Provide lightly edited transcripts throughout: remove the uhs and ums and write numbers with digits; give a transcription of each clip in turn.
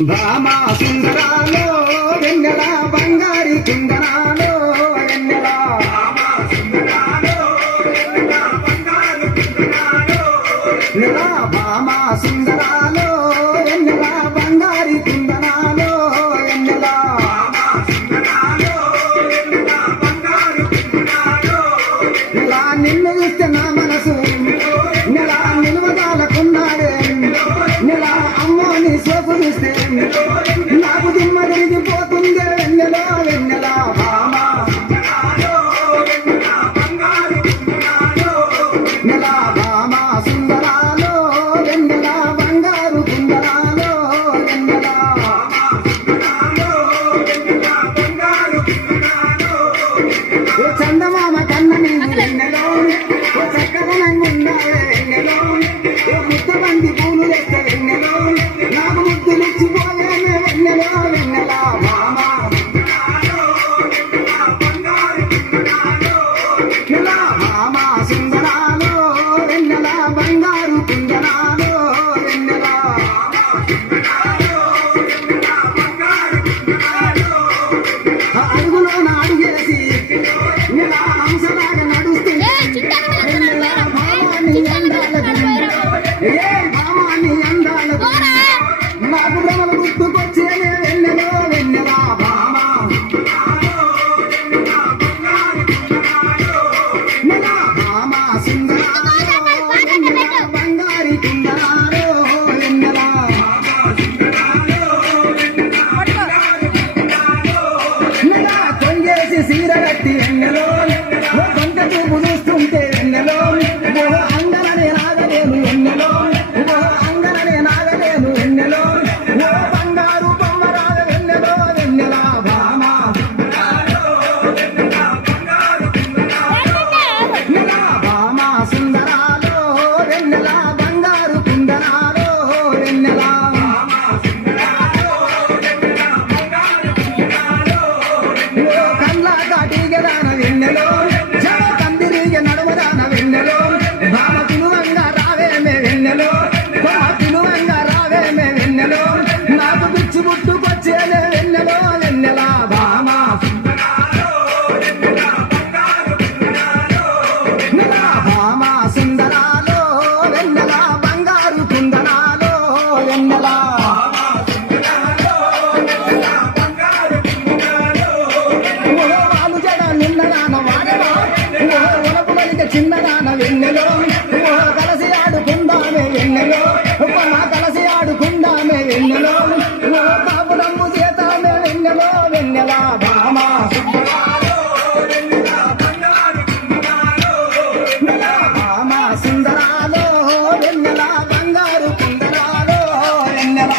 భామా సుందరాలో వెన్నెల బంగారి కుందనాలో వెన్నెల నెల భామా సుందరాలో వెన్నెల బంగారి కుందనాలో వెన్నెల నెల నిన్ను చూస్తే నా మనసు నెల నిలువదాలకున్నాడే నెల అమ్మో నీ సోపు చూస్తే నాకు దిమ్మ తిరిగిపోతుంది వెన్నెల వెన్నెల భామా నెల భామా సుందరాలో వెన్నెల బంగారు కుందరాలో వెన్నెల ఓ చందమామ కన్న నీవు వెన్నెలో ఓ చక్కదనంగున్నావే వెన్నెలో ఓ ముద్దబంది పూలు తెస్తే వెన్నెలో నాకు ముద్దులిచ్చిపోయేనే వెన్నెల వెన్నెల భామా నెల భామా సుందరాలో వెన్నెల బంగారు కుందనాలో వెన్నెల అడుగులో అడుగేసి నెల హంసలాగా నడుస్తుంది వెన్నెల భామాని అందాలకు ఏ భామాని అందాలకు నాకు భ్రమలు గుర్తుకొచ్చేనే వెన్నెల వెన్నెల భామా నెల భామా సుందరాలో వెన్నెల బంగారి కుందనాలో వెన్నెల నెల కొంగేసి సీర కట్టి వెన్నెలో ఓ కొంట చూపు చూస్తుంటే వెన్నెలో ఓ అంగననే నాగలేను వెన్నెలో ఓ అంగననే నాగలేను వెన్నెలో ఓ బంగారు బొమ్మరాల వెన్నెలో వెన్నెల భామా నెల భామా సుందరాలో వెన్నెల బంగారు కుందనాలో వెన్నెల ఓ కళ్ళ కాటిగదాన వెన్నెలో జమ కందిరిగ నడుమదాన వెన్నెలో భామ పిలువంగా రావేమే వెన్నెలో భామ పిలువంగా రావేమే వెన్నెలో నాకు పిచ్చి పుట్టుకొచ్చేలే వెన్నెలో వెన్నెల భామా నెల భామా సుందరాలో వెన్నెల బంగారు కుందనాలో వెన్నెల ఓ వాలు జడ నిన్నదాన వాడెలో ఓ ఒలపులలిక చిన్నదాన వెన్నెలో ఓ కలసి ఆడుకుందామే వెన్నెలో నా కలసి ఆడుకుందామే వెన్నెలో ఓ కాపురమ్ము చేతామే వెన్నెలో వెన్నెల భామా నెల భామా సుందరాలో వెన్నెల బంగారు కుందరాలో వెన్నెల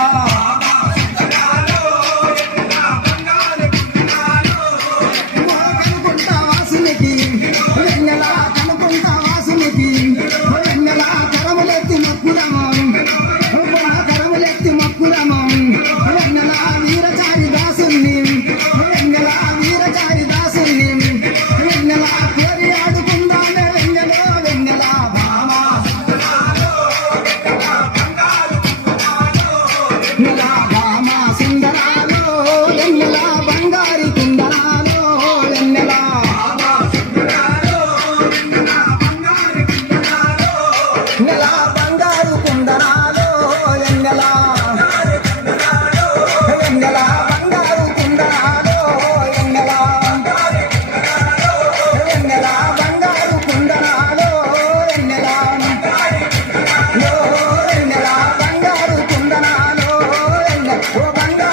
కనుకుంటా వాసునికి వెన్నెల కనుకుంటా వాసునికి వెన్నెల కరములెత్తి మక్కురమో కరములెత్తి మక్కురమో వెన్నెల వీరచారి దాసుని వెన్నెల వీరచారి దాసుని వెన్నెల కోరి ఆడుకుందామే వెన్నెల వెన్నెల భామా నెల భామా సుందరాలో వెన్నెల బంగారి కుందనాలో వెన్నెల నెల బంగారు కుందనాలో వెన్నెల వెన్నెల బంగారు కుందనాలో వెన్నెల వెన్నెల బంగారు కుందనాలో వెన్నెల ఓ వెన్నెల బంగారు కుందనాలో వెన్నెల ఓ బంగారు